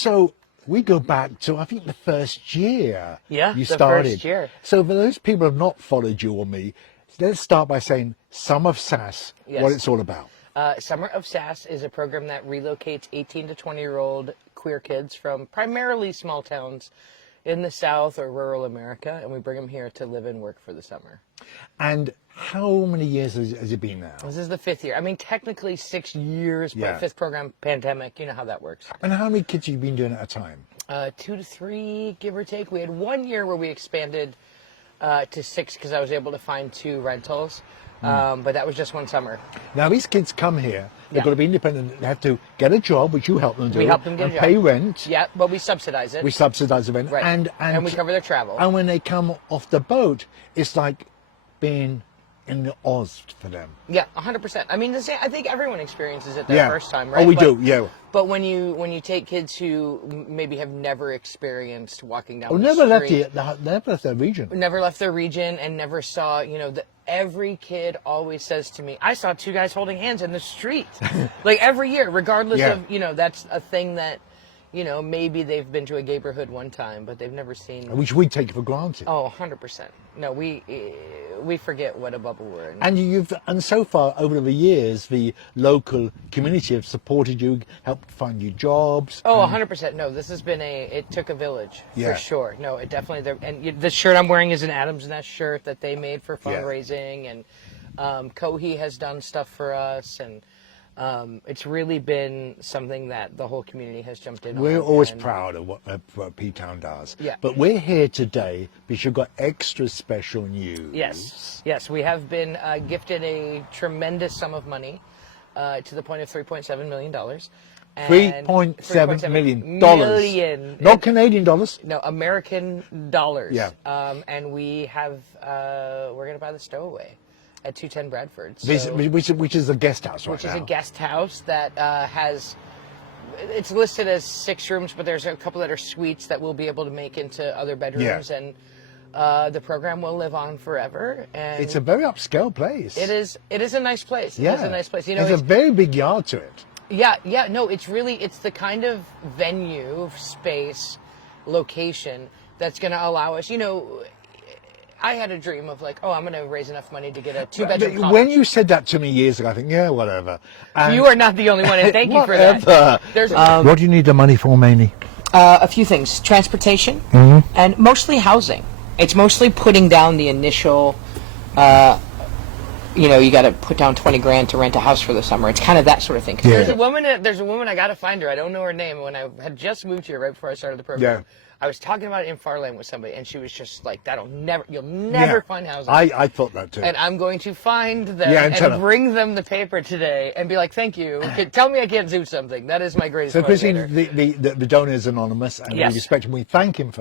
So we go back to, I think, the first year you the started. first year. So for those people who have not followed you or me, let's start by saying Summer of Sass, what it's all about. Summer of Sass is a program that relocates 18 to 20-year-old queer kids from primarily small towns in the South or rural America, and we bring them here to live and work for the summer. And how many years has it been now? This is the 5th year. I mean, technically 6 years, but 5th program, pandemic, you know how that works. And how many kids have you been doing at a time? 2 to 3, give or take. We had 1 year where we expanded to 6 because I was able to find 2 rentals. But that was just one summer. Now, these kids come here. They've got to be independent. They have to get a job, which you help them do. We help them get a job. Pay rent. Yeah, but we subsidize it. We subsidize the rent. Right. And we cover their travel. And when they come off the boat, it's like being in the Oz for them. Yeah, 100%. I mean, I think everyone experiences it their first time, right? Oh, we do, yeah. But when you take kids who maybe have never experienced walking down the never street, never left their region. Never left their region and never saw, every kid always says to me, I saw 2 guys holding hands in the street. Like every year, regardless of, that's a thing that, maybe they've been to a neighborhood one time, but they've never seen. Which we take for granted. Oh, 100%. No, we forget what a bubble we're in. And so far over the years, the local community have supported you, helped find you jobs. Oh, 100%. No, this has been it took a village for sure. No, it definitely. And the shirt I'm wearing is an Adam's Nest shirt that they made for fundraising, and Kohi has done stuff for us, and it's really been something that the whole community has jumped in on. We're always proud of what P-Town does. Yeah. But we're here today because you've got extra special news. Yes, we have been gifted a tremendous sum of money to the point of $3.7 million. $3.7 million. Not Canadian dollars. No, American dollars. Yeah. And we have, we're going to buy the stowaway at 210 Bradford. Which is a guest house right now. Which is a guest house that it's listed as 6 rooms, but there's a couple that are suites that we'll be able to make into other bedrooms. And the program will live on forever. And it's a very upscale place. It is a nice place. Yeah. It is a nice place. There's a very big yard to it. Yeah, no, it's the kind of venue, space, location that's going to allow us, I had a dream of I'm going to raise enough money to get a 2-bedroom cottage. When you said that to me years ago, I think, whatever. And you are not the only one, and thank you for that. What do you need the money for, mainly? A few things. Transportation, and mostly housing. It's mostly putting down the initial, you got to put down $20,000 to rent a house for the summer. It's kind of that sort of thing. There's a woman, I got to find her. I don't know her name. When I had just moved here right before I started the program. Yeah. I was talking about it in Farland with somebody, and she was just like, you'll never find housing. I thought that too. And I'm going to find them and bring them the paper today and be like, thank you. Tell me I can't do something. That is my greatest motivator. So Christine, the donor is anonymous, and we respect him. We thank him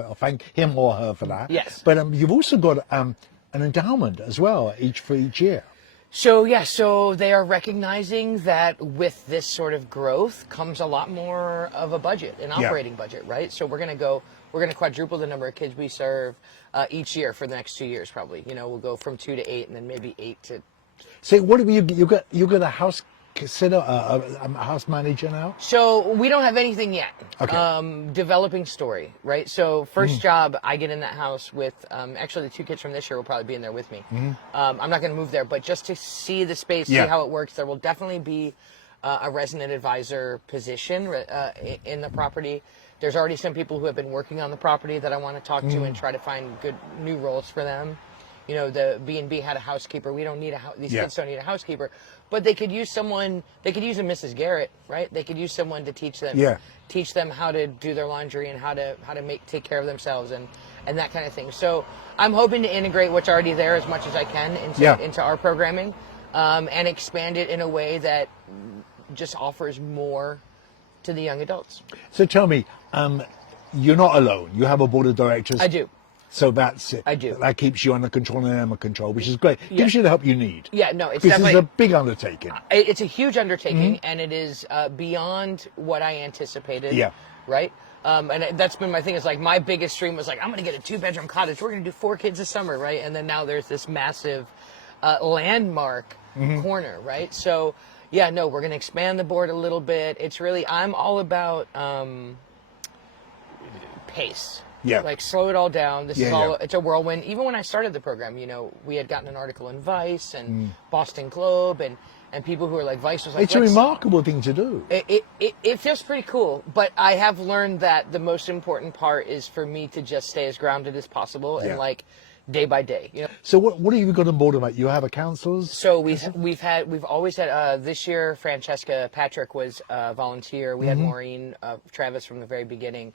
or her for that. Yes. But you've also got an endowment as well for each year. So they are recognizing that with this sort of growth comes a lot more of a budget, an operating budget, right? So we're going to quadruple the number of kids we serve each year for the next 2 years, probably. We'll go from 2 to 8, and then maybe 8 to. So what have you got a house sitter, a house manager now? So we don't have anything yet. Okay. Developing story, right? So first job, I get in that house with, actually the 2 kids from this year will probably be in there with me. I'm not going to move there, but just to see the space, see how it works, there will definitely be a resident advisor position in the property. There's already some people who have been working on the property that I want to talk to and try to find good new roles for them. The B&B had a housekeeper. We don't need these kids don't need a housekeeper, but they could use someone. They could use a Mrs. Garrett, right? They could use someone to teach them how to do their laundry and how to take care of themselves and that kind of thing. So I'm hoping to integrate what's already there as much as I can into our programming, and expand it in a way that just offers more to the young adults. So tell me, you're not alone. You have a board of directors. I do. So that's it. I do. That keeps you under control and under control, which is great. Gives you the help you need. Yeah, no, it's definitely. This is a big undertaking. It's a huge undertaking, and it is beyond what I anticipated. Yeah. Right? And that's been my thing. Is like my biggest dream was like, I'm going to get a 2-bedroom cottage. We're going to do 4 kids this summer, right? And then now there's this massive landmark corner, right? So, yeah, no, we're going to expand the board a little bit. It's really, I'm all about pace. Yeah. Like, slow it all down. This is Yeah, all, yeah. it's a whirlwind. Even when I started the program, you know, we had gotten an article in Vice and Boston Globe and people who were like, Vice was like, It's a remarkable thing to do. It feels pretty cool, but I have learned that the most important part is for me to just stay as grounded as possible and like day by day. You know. So what have you got on board about? You have a counsellors? So we've always had this year. Francesca Patrick was a volunteer. We had Maureen Travis from the very beginning.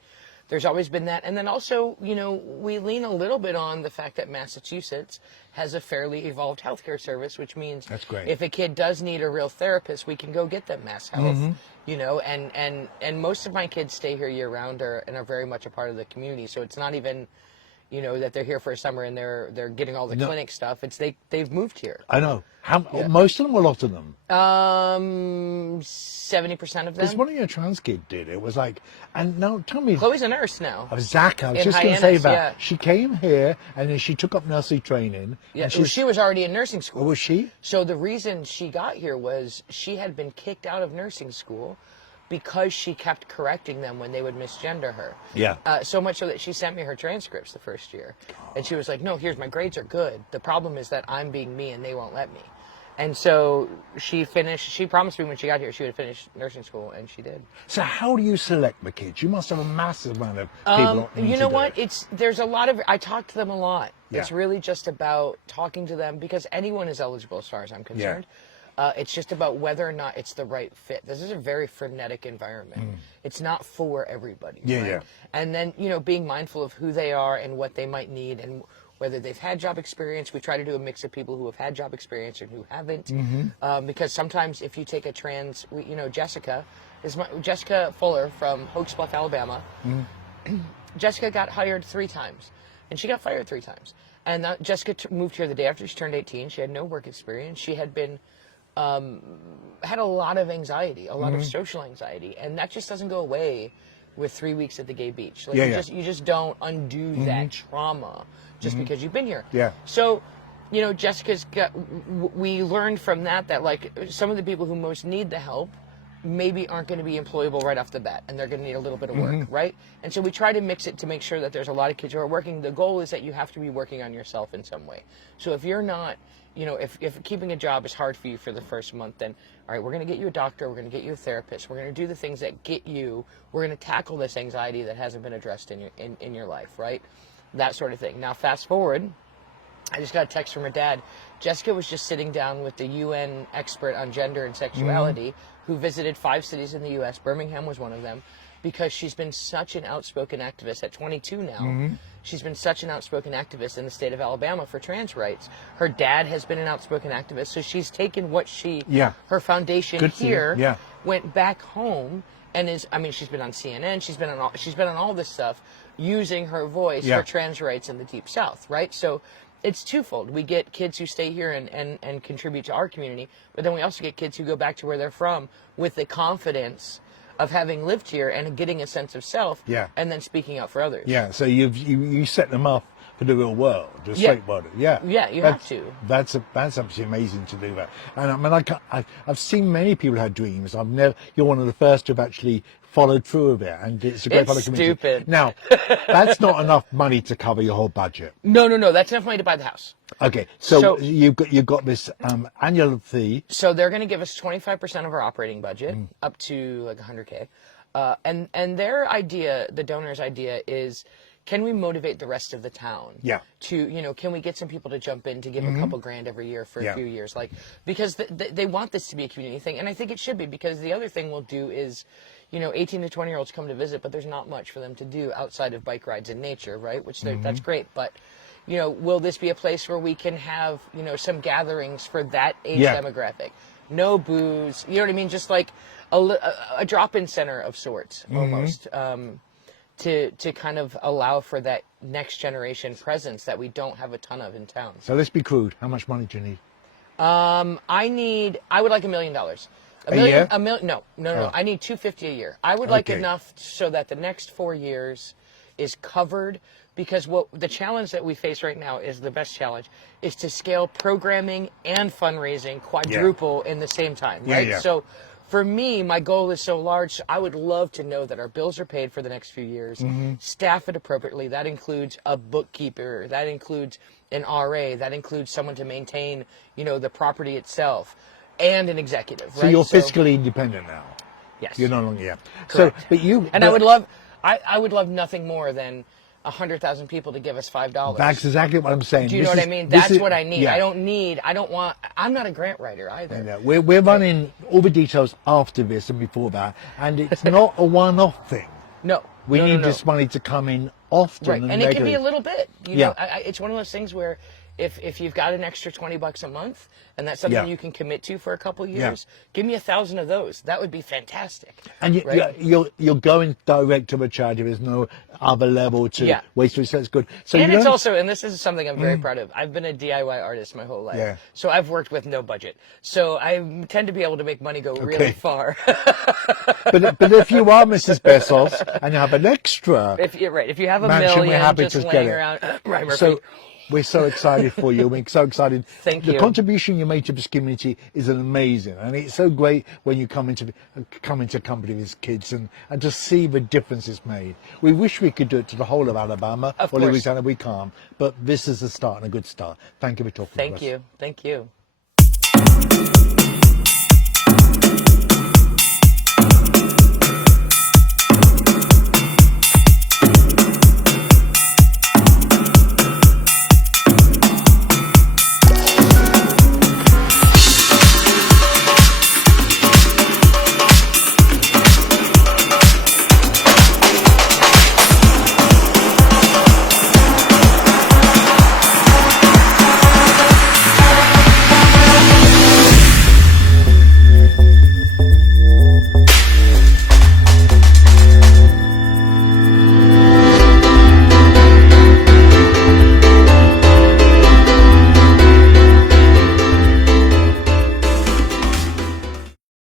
There's always been that. And then also, you know, we lean a little bit on the fact that Massachusetts has a fairly evolved healthcare service, which means That's great. if a kid does need a real therapist, we can go get them Mass Health, you know, and most of my kids stay here year round and are very much a part of the community. So it's not even, you know, that they're here for a summer and they're getting all the clinic stuff. It's they've moved here. I know. Most of them or a lot of them? 70% of them. Because one of your trans kids did. It was like, and now tell me. Chloe's a nurse now. Zach, I was In just going to say Hyannis, that. She came here and then she took up nursery training. Yeah, and she was already in nursing school. Oh, was she? So the reason she got here was she had been kicked out of nursing school because she kept correcting them when they would misgender her. Yeah. So much so that she sent me her transcripts the first year. And she was like, no, here's my grades are good. The problem is that I'm being me and they won't let me. And so she promised me when she got here she would finish nursing school, and she did. So how do you select the kids? You must have a massive amount of people. You know what? There's a lot of, I talk to them a lot. Yeah. It's really just about talking to them because anyone is eligible as far as I'm concerned. It's just about whether or not it's the right fit. This is a very frenetic environment. It's not for everybody. Yeah, right? yeah. And then, you know, being mindful of who they are and what they might need and whether they've had job experience. We try to do a mix of people who have had job experience and who haven't. Because sometimes if you take a trans, you know, Jessica Fuller from Hoax Bluff, Alabama. Jessica got hired 3 times and she got fired 3 times. And Jessica moved here the day after she turned 18. She had no work experience. She had been had a lot of anxiety, a lot of social anxiety, and that just doesn't go away with 3 weeks at the gay beach. Like you just don't undo that trauma just because you've been here. Yeah. So, you know, we learned from that like some of the people who most need the help maybe aren't going to be employable right off the bat, and they're going to need a little bit of work, right? And so we try to mix it to make sure that there's a lot of kids who are working. The goal is that you have to be working on yourself in some way. So if you're not, you know, if keeping a job is hard for you for the first month, then all right, we're going to get you a doctor, we're going to get you a therapist, we're going to do the things that get you, we're going to tackle this anxiety that hasn't been addressed in your life, right? That sort of thing. Now fast forward, I just got a text from her dad. Jessica was just sitting down with the UN expert on gender and sexuality who visited 5 cities in the U.S. Birmingham was one of them, because she's been such an outspoken activist at 22 now. She's been such an outspoken activist in the state of Alabama for trans rights. Her dad has been an outspoken activist, so she's taken what her foundation here, went back home, and she's been on CNN, she's been on all this stuff, using her voice for trans rights in the Deep South, right? So it's twofold. We get kids who stay here and contribute to our community, but then we also get kids who go back to where they're from with the confidence of having lived here and getting a sense of self, and then speaking out for others. Yeah, so you set them up for the real world, the straight world. Yeah, you have to. That's absolutely amazing to do that. And I mean, I've seen many people have dreams. You're one of the first to have actually followed through with it, and it's a great part of the community. Stupid. Now, that's not enough money to cover your whole budget. No, that's enough money to buy the house. Okay, so you've got this annual fee. So they're going to give us 25% of our operating budget, up to like $100K, and their idea, the donors' idea, is, can we motivate the rest of the town? Yeah. To, can we get some people to jump in to give a couple grand every year for a few years? Like, because they want this to be a community thing, and I think it should be, because the other thing we'll do is, 18 to 20-year-olds come to visit, but there's not much for them to do outside of bike rides in nature, right? Which that's great, but, will this be a place where we can have, some gatherings for that age demographic? No booze, you know what I mean? Just like a drop-in center of sorts, almost. To kind of allow for that next generation presence that we don't have a ton of in town. So let's be crude. How much money do you need? I would like $1 million. A year? No. I need $250 a year. I would like enough so that the next 4 years is covered, because the challenge that we face right now is the best challenge, is to scale programming and fundraising quadruple in the same time, right? So for me, my goal is so large. I would love to know that our bills are paid for the next few years, staff it appropriately. That includes a bookkeeper, that includes an RA, that includes someone to maintain, the property itself, and an executive. So you're fiscally independent now. Yes. You're no longer, yeah. Correct. So, but you... And I would love nothing more than 100,000 people to give us $5. That's exactly what I'm saying. Do you know what I mean? That's what I need. Yeah. I'm not a grant writer either. Yeah, we're running all the details after this and before that, and it's not a one-off thing. No. We need this money to come in often. Right. And it can be a little bit. Yeah. It's one of those things where if you've got an extra $20 a month and that's something you can commit to for a couple years, give me 1,000 of those. That would be fantastic. And you're going direct to the charity. There's no other level to waste research. That's good. So and it's also, and this is something I'm very proud of. I've been a DIY artist my whole life. Yeah. So I've worked with no budget. So I tend to be able to make money go really far. but if you are Mrs. Bezos and you have an extra, if you have a mansion, million we're happy just to laying get around, right, Murphy. So we're so excited for you. We're so excited. Thank you. The contribution you made to this community is amazing, and it's so great when you come into company with kids and to see the difference it's made. We wish we could do it to the whole of Alabama or Louisiana. We can't, but this is a start and a good start. Thank you for talking to us. Thank you.